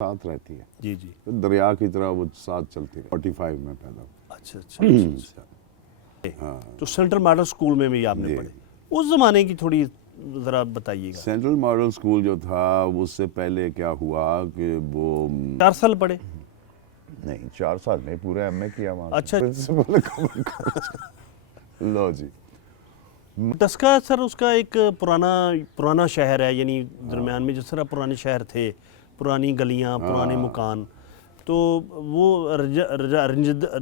ساتھ رہتی ہے. جی جی. دریا کی طرح وہ ساتھ چلتی رہی. 45 میں پیدا ہوا. اچھا اچھا. ہاں. تو سینٹرل ماڈل اسکول میں بھی آپ نے پڑھے. اس زمانے کی تھوڑی ذرا بتائیے گا. سینٹرل ماڈل اسکول جو تھا اس سے پہلے کیا ہوا کہ وہ 4 سال پڑھے. نہیں 4 سال نہیں, پورے ایم اے کیا وہاں. اچھا. لو جی. ٹسکا سر اس کا ایک پرانا شہر ہے, یعنی درمیان میں جس طرح پرانے شہر تھے, پرانی گلیاں, پرانے مکان, تو وہ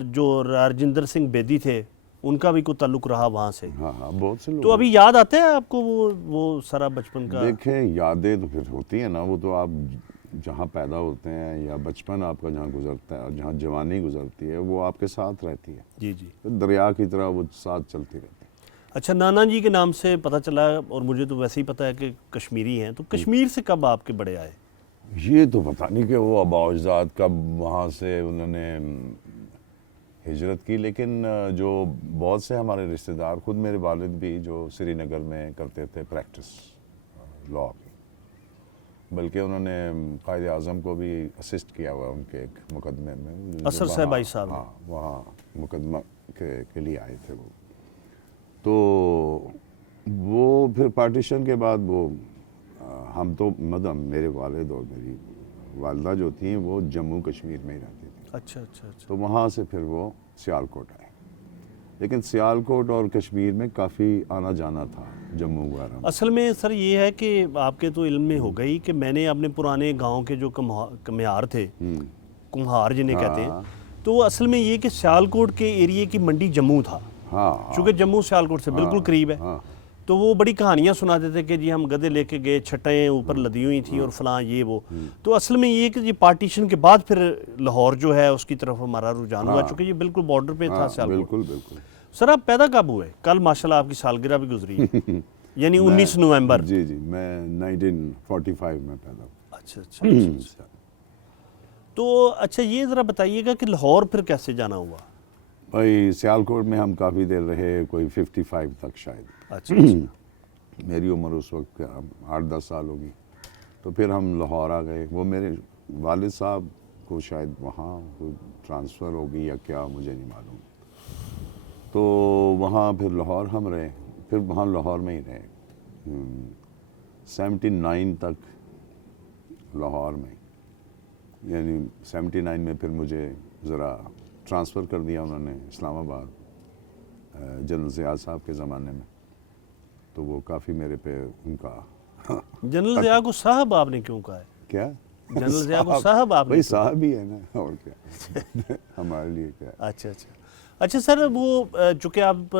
جو راجندر سنگھ بیدی تھے ان کا بھی کوئی تعلق رہا وہاں سے. ہاں بہت سے لوگ. تو ابھی یاد آتا ہے آپ کو وہ سارا بچپن کا؟ دیکھیں یادیں تو پھر ہوتی ہیں نا, وہ تو آپ جہاں پیدا ہوتے ہیں یا بچپن آپ کا جہاں گزرتا ہے اور جہاں جوانی گزرتی ہے وہ آپ کے ساتھ رہتی ہے. جی جی. دریا کی طرح وہ ساتھ چلتی رہتی ہے. اچھا, نانا جی کے نام سے پتہ چلا, اور مجھے تو ویسے ہی پتہ ہے کہ کشمیری ہیں, تو کشمیر سے کب آپ کے بڑے آئے؟ یہ تو پتہ نہیں کہ وہ آباء و اجداد کب وہاں سے انہوں نے ہجرت کی, لیکن جو بہت سے ہمارے رشتہ دار, خود میرے والد بھی جو سری نگر میں کرتے تھے پریکٹس لاء کی, بلکہ انہوں نے قائد اعظم کو بھی اسسٹ کیا ہوا ان کے ایک مقدمے میں. اثر صاحب بھائی صاحب. ہاں وہاں مقدمہ کے لیے آئے تھے وہ. تو وہ پھر پارٹیشن کے بعد وہ ہم تو مطلب میرے والد اور میری والدہ جو تھیں وہ جموں کشمیر میں ہی رہتی تھیں. اچھا اچھا اچھا. تو وہاں سے پھر وہ سیالکوٹ آئے, لیکن سیالکوٹ اور کشمیر میں کافی آنا جانا تھا جموں وغیرہ. اصل میں سر یہ ہے کہ آپ کے تو علم میں ہو گئی کہ میں نے اپنے پرانے گاؤں کے جو کمہار تھے, کمہار جنہیں کہتے ہیں, تو وہ اصل میں یہ کہ سیالکوٹ کے ایریے کی منڈی جموں تھا. چونکہ جموں سیالکوٹ سے بالکل قریب ہے, تو وہ بڑی کہانیاں سناتے تھے کہ جی ہم گدھے لے کے گئے, چھٹیں اوپر لدی ہوئی تھیں اور فلاں یہ وہ. تو اصل میں یہ کہ یہ پارٹیشن کے بعد پھر لاہور جو ہے اس کی طرف ہمارا رجحان ہوا, چونکہ یہ بالکل بارڈر پہ تھا سیالکوٹ. بالکل بالکل. سر آپ پیدا کب ہوئے؟ کل ماشاءاللہ آپ کی سالگرہ بھی گزری ہے, یعنی 19 نومبر. جی جی, میں 1945 میں پیدا ہوا. اچھا اچھا. تو اچھا یہ ذرا بتائیے گا کہ لاہور پھر کیسے جانا ہوا؟ بھائی سیالکوٹ میں ہم کافی دیر رہے, کوئی 55 تک شاید. اچھا اچھا. میری عمر اس وقت 8-10 سال ہوگی. تو پھر ہم لاہور آ گئے. وہ میرے والد صاحب کو شاید وہاں کوئی ٹرانسفر ہوگی یا کیا, مجھے نہیں معلوم. تو وہاں پھر لاہور ہم رہے, پھر وہاں لاہور میں ہی رہے 79 تک لاہور میں. یعنی 79 میں پھر مجھے ذرا ٹرانسفر کر دیا انہوں نے اسلام آباد, جنرل ضیاء صاحب کے زمانے میں. تو وہ کافی میرے پہ ان کا. جنرل ضیاء کو صاحب آپ نے کیوں کہا ہے؟ کیا جنرل ضیاء کو صاحب آپ نے؟ بھائی صاحب ہی ہے نا, اور کیا ہمارے لیے کیا. اچھا اچھا. اچھا سر, وہ چونکہ آپ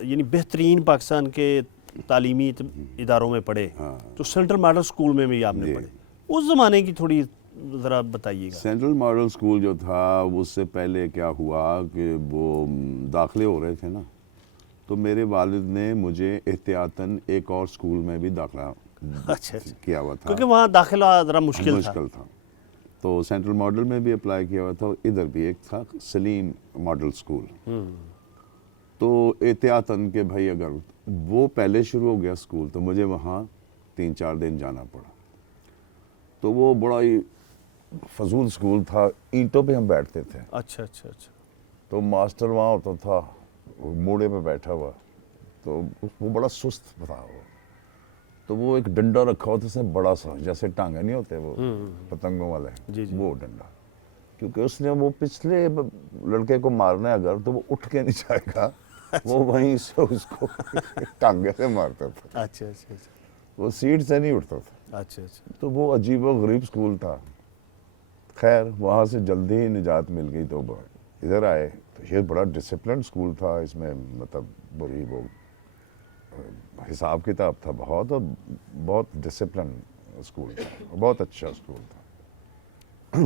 یعنی بہترین پاکستان کے تعلیمی اداروں میں پڑھے, تو سینٹرل ماڈل اسکول میں بھی آپ نے پڑھے. اس زمانے کی تھوڑی ذرا بتائیے گا. سینٹرل ماڈل اسکول جو تھا اس سے پہلے کیا ہوا کہ وہ داخلے ہو رہے تھے نا, تو میرے والد نے مجھے احتیاطاً ایک اور اسکول میں بھی داخلہ کیا ہوا تھا, کیونکہ وہاں داخلہ ذرا مشکل تھا. تو سینٹرل ماڈل میں بھی اپلائی کیا ہوا تھا, ادھر بھی ایک تھا سلیم ماڈل اسکول. تو احتیاطاً کہ بھائی اگر وہ پہلے شروع ہو گیا اسکول تو مجھے وہاں 3-4 دن جانا پڑا. تو وہ بڑا ہی فضول اسکول تھا, اینٹوں پہ ہم بیٹھتے تھے. اچھا اچھا اچھا. تو ماسٹر وہاں ہوتا تھا موڑے پہ بیٹھا ہوا, تو وہ بڑا سست تھا وہ. تو وہ ایک ڈنڈا رکھا ہوتا تھا بڑا سا, جیسے ٹانگے نہیں ہوتے وہ پتنگوں والے, وہ ڈنڈا. کیونکہ اس نے وہ پچھلے لڑکے کو مارنا ہے اگر, تو وہ اٹھ کے نہیں جائے گا, وہ وہیں سے اس کو ٹانگے سے مارتا تھا. اچھا اچھا. وہ سیٹ سے نہیں اٹھتا تھا. اچھا اچھا. تو وہ عجیب و غریب اسکول تھا. خیر وہاں سے جلدی ہی نجات مل گئی, تو ادھر آئے. تو یہ بڑا ڈسپلن اسکول تھا, اس میں مطلب بڑی وہ حساب کتاب تھا بہت, اور بہت ڈسپلن اسکول تھا, بہت اچھا اسکول تھا.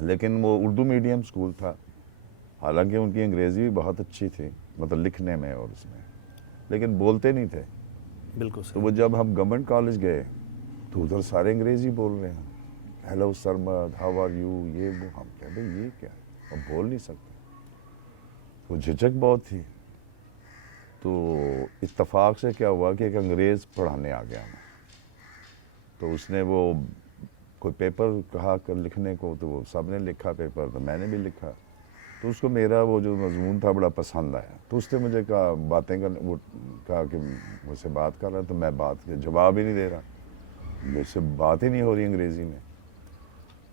لیکن وہ اردو میڈیم اسکول تھا, حالانکہ ان کی انگریزی بھی بہت اچھی تھی, مطلب لکھنے میں اور اس میں, لیکن بولتے نہیں تھے. بالکل. تو وہ جب ہم گورنمنٹ کالج گئے تو ادھر سارے انگریزی بول رہے ہیں, hello Sarmad, how are you, یہ وہ. ہم کہہ بھائی یہ کیا ہے, ہم بول نہیں سکتے. تو جھجک بہت تھی. تو اتفاق سے کیا ہوا کہ ایک انگریز پڑھانے آ گیا ہمیں. تو اس نے وہ کوئی پیپر کہا کر لکھنے کو تو وہ سب نے لکھا پیپر، تو میں نے بھی لکھا. تو اس کو میرا وہ جو مضمون تھا بڑا پسند آیا. تو اس نے مجھے کہا باتیں کر، وہ کہا کہ مجھ سے بات کر رہا ہے، تو میں بات کے جواب ہی نہیں دے رہا، مجھ سے بات ہی نہیں ہو رہی انگریزی میں.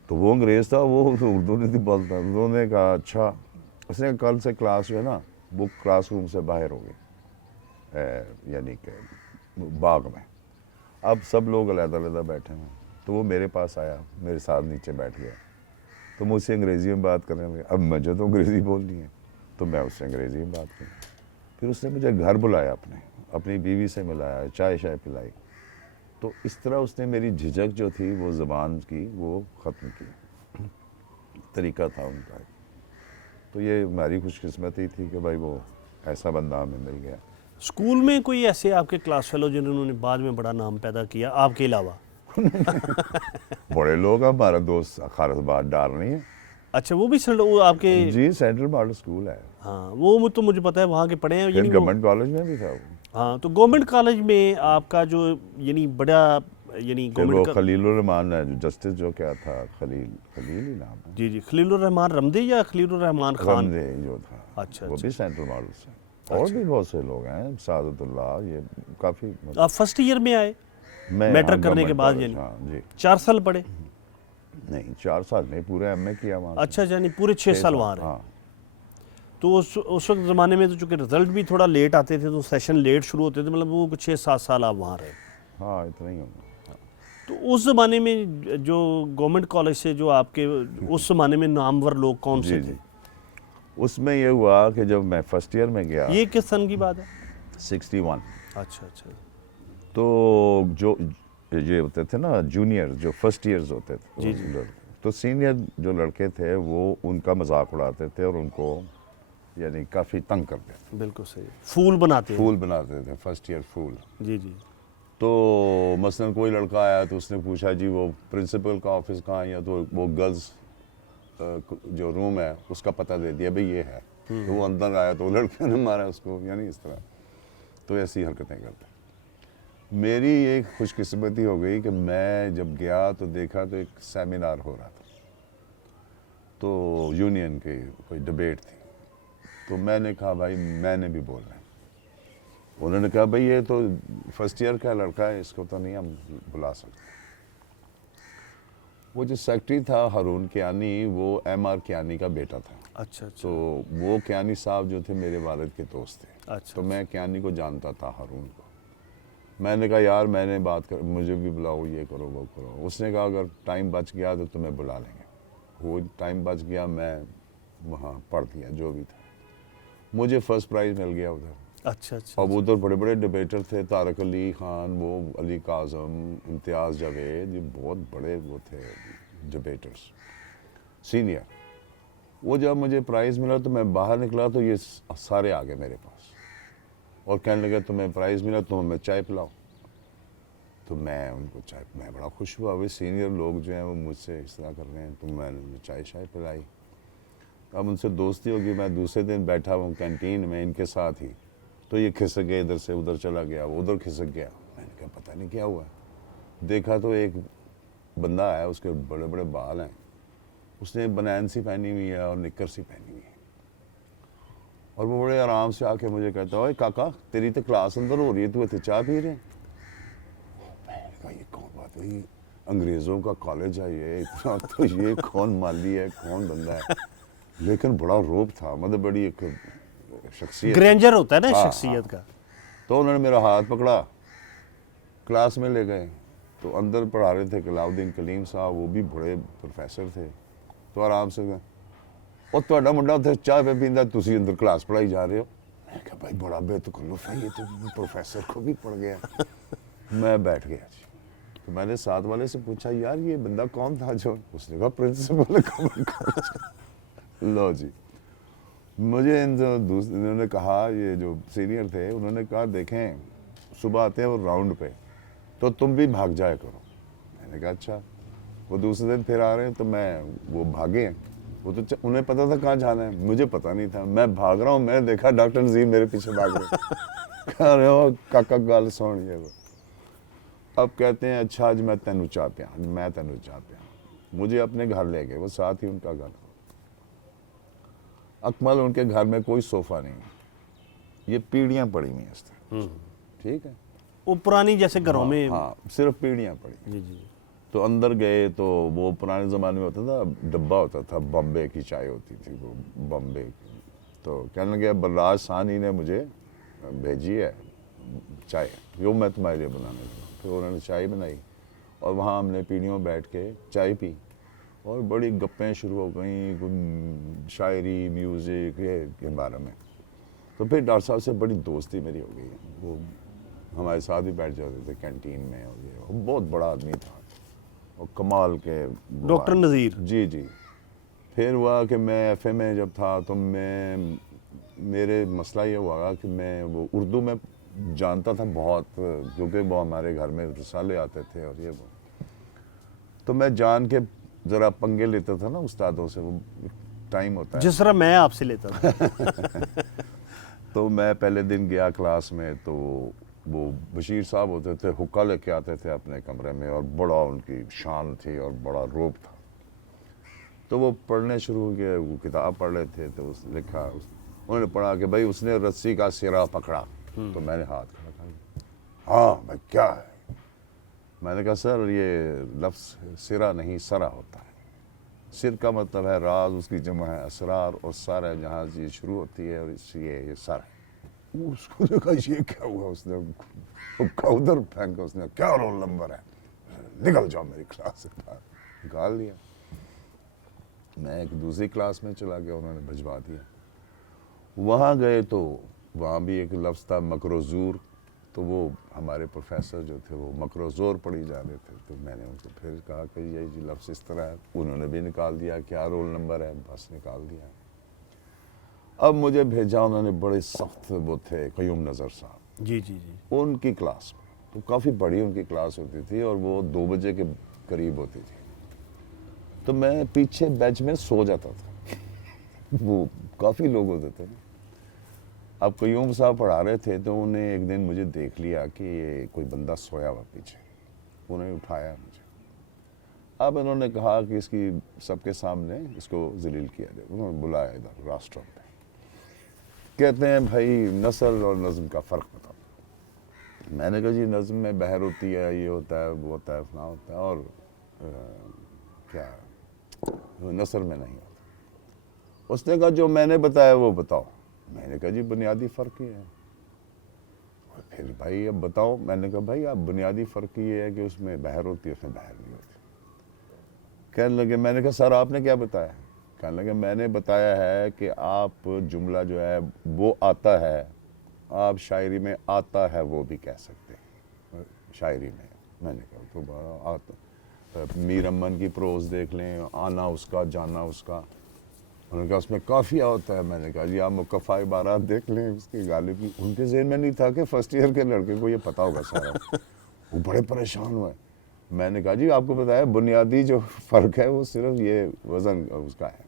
تو وہ انگریز تھا، وہ اردو نہیں بولتا. انہوں نے کہا اچھا. اس نے کل سے کلاس جو ہے نا وہ کلاس روم سے باہر ہو گئی، یعنی کہ باغ میں. اب سب لوگ علیحدہ علیحدہ بیٹھے ہیں. تو وہ میرے پاس آیا، میرے ساتھ نیچے بیٹھ گیا. تو مجھ سے انگریزی میں بات کرنے لگے. اب مجھے تو انگریزی بولنی ہے، تو میں اس سے انگریزی میں بات کی. پھر اس نے مجھے گھر بلایا، اپنی بیوی سے ملایا، چائے شائے پلائی. تو اس طرح اس نے میری جھجک جو تھی وہ زبان کی وہ ختم کی. طریقہ تھا ان کا. تو یہ ہماری خوش قسمتی تھی کہ بھائی وہ ایسا بندہ ہمیں مل گیا. اسکول میں کوئی ایسے آپ کے کلاس فیلو جنہوں نے بعد میں بڑا نام پیدا کیا آپ کے علاوہ؟ بڑے لوگ ہیں. ہمارا دوست خالص بات ڈار نہیں ہے. اچھا وہ بھی وہ آپ کے؟ جی سینٹرل ماڈل اسکول ہے. ہاں وہ تو مجھے پتا ہے وہاں کے پڑھے ہیں. پھر گورنمنٹ کالج میں بھی تھا وہ. ہاں تو گورنمنٹ کالج میں آپ کا جو یعنی بڑا یعنی پھر وہ خلیل الرحمان ہے جو جسٹس جو کیا تھا، خلیل ہی نام ہے. جی خلیل الرحمان رمدے یا خلیل الرحمان خان؟ رمدے جو تھا. اچھا وہ بھی سینٹرل ماڈل سے. اور بھی بہت سے لوگ ہیں، سعادت اللہ، یہ کافی. آپ فرسٹ ایئر میں آئے میٹرک کرنے کے بعد؟ یعنی ہاں جی. 4 سال پڑھے؟ نہیں 4 سال نہیں، پورے ایم اے کیا وہاں. اچھا یعنی پورے 6 سال وہاں رہے. ہاں. تو اس وقت زمانے میں تو چونکہ رزلٹ بھی تھوڑا لیٹ آتے تھے تو سیشن لیٹ شروع ہوتے تھے، مطلب وہ 6-7 سال آپ وہاں رہے. ہاں اتنا ہی ہوگا. تو اس زمانے میں جو گورنمنٹ کالج سے جو آپ کے اس زمانے میں نامور لوگ کون سے تھے؟ اس میں یہ ہوا کہ جب میں فرسٹ ایئر میں گیا، یہ کس سن کی بات ہے؟ 61. اچھا. تو جو یہ ہوتے تھے نا جونیئر، جو فرسٹ ایئرز ہوتے تھے، تو سینئر جو لڑکے تھے وہ ان کا مذاق اڑاتے تھے اور ان کو یعنی کافی تنگ کرتے تھے. بالکل صحیح. پھول بناتے تھے فرسٹ ایئر پھول. جی. تو مثلا کوئی لڑکا آیا تو اس نے پوچھا جی وہ پرنسپل کا آفس کہاں ہے، یا تو وہ گرلز جو روم ہے اس کا پتہ دے دیا بھئی یہ ہے. تو وہ اندر آیا تو لڑکے نے مارا اس کو، یعنی اس طرح. تو ایسی حرکتیں کرتے. میری ایک خوش قسمتی ہو گئی کہ میں جب گیا تو دیکھا تو ایک سیمینار ہو رہا تھا، تو یونین کی کوئی ڈبیٹ تھی. تو میں نے کہا بھائی میں نے بھی بولنا ہے. انہوں نے کہا بھئی یہ تو فرسٹ ایئر کا لڑکا ہے، اس کو تو نہیں ہم بلا سکتے. وہ جو سیکرٹری تھا ہارون کیانی، وہ ایم آر کیانی کا بیٹا تھا. اچھا. تو وہ کیانی صاحب جو تھے میرے والد کے دوست تھے. اچھا. تو میں کیانی کو جانتا تھا، ہارون کو. میں نے کہا یار میں نے بات کر، مجھے بھی بلاؤ، یہ کرو وہ کرو. اس نے کہا اگر ٹائم بچ گیا تو تمہیں بلا لیں گے. وہ ٹائم بچ گیا، میں وہاں پڑھ دیا جو بھی تھا. مجھے فرسٹ پرائز مل گیا ادھر. اچھا. اب ادھر بڑے بڑے ڈبیٹر تھے، طارق علی خان، وہ علی کاظم، امتیاز جاوید، یہ بہت بڑے وہ تھے ڈبیٹرز سینئر. وہ جب مجھے پرائز ملا تو میں باہر نکلا تو یہ سارے آ گئے میرے پاس اور کہنے لگے تمہیں پرائز ملا تو ہمیں چائے پلاؤ. تو میں ان کو چائے، میں بڑا خوش ہوا. وہ سینئر لوگ جو ہیں وہ مجھ سے اس طرح کر رہے ہیں. تو میں نے چائے شائے پلائی. اب ان سے دوستی ہوگی. میں دوسرے دن بیٹھا ہوں کینٹین میں ان کے ساتھ ہی، تو یہ کھسک گئے، ادھر سے ادھر چلا گیا، وہ ادھر کھسک گیا. میں نے کہا پتہ نہیں کیا ہوا. دیکھا تو ایک بندہ ہے، اس کے بڑے بڑے بال ہیں، اس نے بنین سی پہنی ہوئی ہے اور نکر سی پہنی ہوئی ہے، اور وہ بڑے آرام سے آ کے مجھے کہتا ہے کاکا تیری تو کلاس اندر ہو رہی ہے، تو اتنے چائے پی رہے ہیں. میں نے کہا یہ کون بات ہے، یہ انگریزوں کا کالج ہے، یہ اتنا تو یہ کون مالی ہے، کون بندہ ہے. لیکن بڑا روب تھا، مطلب بڑی ایک شخصیت، گرینجر ہوتا ہے نا شخصیت کا. تو انہوں نے میرا ہاتھ پکڑا، کلاس میں لے گئے. تو اندر پڑھا رہے تھے کلاب الدین کلیم صاحب، وہ بھی بڑے پروفیسر تھے. تو آرام سے گئے اور تہاڈا منڈا اتنے چائے پہ پیندا، تسی اندر کلاس پڑھائی جا رہے ہو. میں کہا بھائی بڑا بے تکلف ہے، یہ تو پروفیسر کو بھی پڑھ گیا. میں بیٹھ گیا جی. تو میں نے ساتھ والے سے پوچھا یار یہ بندہ کون تھا جو؟ اس نے کہا پرنسپل کا. لو جی. مجھے انہوں نے کہا، یہ جو سینئر تھے انہوں نے کہا دیکھیں صبح آتے ہیں وہ راؤنڈ پہ، تو تم بھی بھاگ جایا کرو. میں نے کہا اچھا. وہ دوسرے دن پھر آ رہے ہیں تو وہ بھاگے ہیں. وہ تو انہیں پتا تھا کہاں جانا ہے، مجھے پتا نہیں تھا. میں بھاگ رہا ہوں، میں نے دیکھا ڈاکٹر نظیر میرے پیچھے بھاگ رہے. کہہ رہے ہو کاکا گل سن. یہ اب کہتے ہیں اچھا آج میں تینو چاہ پیا، میں تینو چاہ پیا، مجھے اپنے گھر لے گئے، وہ ساتھ ہی ان کا گھر، اکمل ان کے گھر میں کوئی صوفہ نہیں ہے، یہ پیڑیاں پڑی ہوئی ہیں اس طرح، ٹھیک ہے، وہ پرانی جیسے گھروں میں، ہاں صرف پیڑیاں پڑی ہیں۔ جی جی تو اندر گئے تو وہ پرانے زمانے میں ہوتا تھا ڈبہ ہوتا تھا، بمبے کی چائے ہوتی تھی، وہ بمبے کی، تو کہنے لگے بلراج ثانی نے مجھے بھیجی ہے چائے، جو میں تمہارے لیے بنانے لگا۔ پھر انہوں نے چائے بنائی اور وہاں ہم نے پیڑیوں بیٹھ کے چائے پی اور بڑی گپیں شروع ہو گئیں، شاعری، میوزک کے بارے میں۔ تو پھر ڈاکٹر صاحب سے بڑی دوستی میری ہو گئی، وہ ہمارے ساتھ بھی بیٹھ جاتے تھے کینٹین میں، اور یہ بہت بڑا آدمی تھا اور کمال کے، ڈاکٹر نذیر۔ جی جی۔ پھر ہوا کہ میں ایف اے میں جب تھا تو میرے مسئلہ یہ ہوا کہ میں وہ اردو میں جانتا تھا بہت، کیونکہ وہ ہمارے گھر میں رسالے آتے تھے اور یہ وہ، تو میں جان کے ذرا پنگے لیتا تھا نا استادوں سے، وہ ٹائم ہوتا ہے جس طرح میں آپ سے لیتا تھا۔ تو میں پہلے دن گیا کلاس میں، تو وہ بشیر صاحب ہوتے تھے، حقہ لے کے آتے تھے اپنے کمرے میں، اور بڑا ان کی شان تھی اور بڑا روب تھا، تو وہ پڑھنے شروع ہو گئے، وہ کتاب پڑھ رہے تھے، تو اس لکھا، انہوں نے پڑھا کہ بھائی اس نے رسی کا سرا پکڑا، تو میں نے ہاتھ کھڑا کر لیا، ہاں بھائی کیا ہے؟ میں نے کہا سر یہ لفظ سرا نہیں سرا ہوتا ہے، سر کا مطلب ہے راز، اس کی جمع ہے اسرار، اور سر ہے جہاں یہ شروع ہوتی ہے، اور اس یہ سر ہے۔ اس کو دیکھا یہ کیا ہوا، اس نے ادھر پھینکا، اس نے کیا رول نمبر ہے، نکل جاؤ میری کلاس سے باہر، نکال دیا۔ میں ایک دوسری کلاس میں چلا گیا، انہوں نے بھجوا دیا۔ وہاں گئے تو وہاں بھی ایک لفظ تھا مکروزور، تو وہ ہمارے پروفیسر جو تھے وہ مکروزور پڑھی جا رہے تھے، تو میں نے ان کو پھر کہا کہ یہ جی لفظ اس طرح ہے، انہوں نے بھی نکال دیا، کیا رول نمبر ہے، بس نکال دیا۔ اب مجھے بھیجا، انہوں نے بڑے سخت وہ تھے قیوم نظر صاحب، جی جی جی۔ ان کی کلاس میں، تو کافی بڑی ان کی کلاس ہوتی تھی اور وہ 2 بجے کے قریب ہوتی تھی، تو میں پیچھے بینچ میں سو جاتا تھا، وہ کافی لوگ ہوتے تھے نا۔ اب قیوم صاحب پڑھا رہے تھے تو انہیں ایک دن مجھے دیکھ لیا کہ یہ کوئی بندہ سویا ہوا پیچھے، انہوں نے اٹھایا مجھے، اب انہوں نے کہا کہ اس کی سب کے سامنے اس کو ذلیل کیا جائے، انہوں نے بلایا ادھر راسٹرم پہ، کہتے ہیں بھائی نثر اور نظم کا فرق بتاؤ۔ میں نے کہا جی نظم میں بحر ہوتی ہے، یہ ہوتا ہے، وہ ہوتا ہے، فلاں ہوتا ہے، اور کیا نثر میں نہیں ہوتا۔ اس نے کہا جو میں نے بتایا وہ بتاؤ۔ میں نے کہا جی بنیادی فرق یہ ہے۔ پھر بھائی اب بتاؤ۔ میں نے کہا بھائی آپ بنیادی فرق یہ ہے کہ اس میں بحر ہوتی ہے، اس میں بحر نہیں ہوتی۔ کہنے لگے، میں نے کہا سر آپ نے کیا بتایا؟ کہنے لگے میں نے بتایا ہے کہ آپ جملہ جو ہے وہ آتا ہے، آپ شاعری میں آتا ہے وہ بھی کہہ سکتے ہیں شاعری میں۔ میں نے کہا تو بڑا آتا، میر امن کی پروز دیکھ لیں، آنا اس کا جانا اس کا، انہوں نے کہا اس میں کافیہ ہوتا ہے۔ میں نے کہا جی آپ مکفہ عبارات دیکھ لیں اس کی غالب کی۔ ان کے ذہن میں نہیں تھا کہ فرسٹ ایئر کے لڑکے کو یہ پتا ہوگا سارا، وہ بڑے پریشان ہوئے۔ میں نے کہا جی آپ کو بتایا بنیادی جو فرق ہے وہ صرف یہ وزن اس کا ہے۔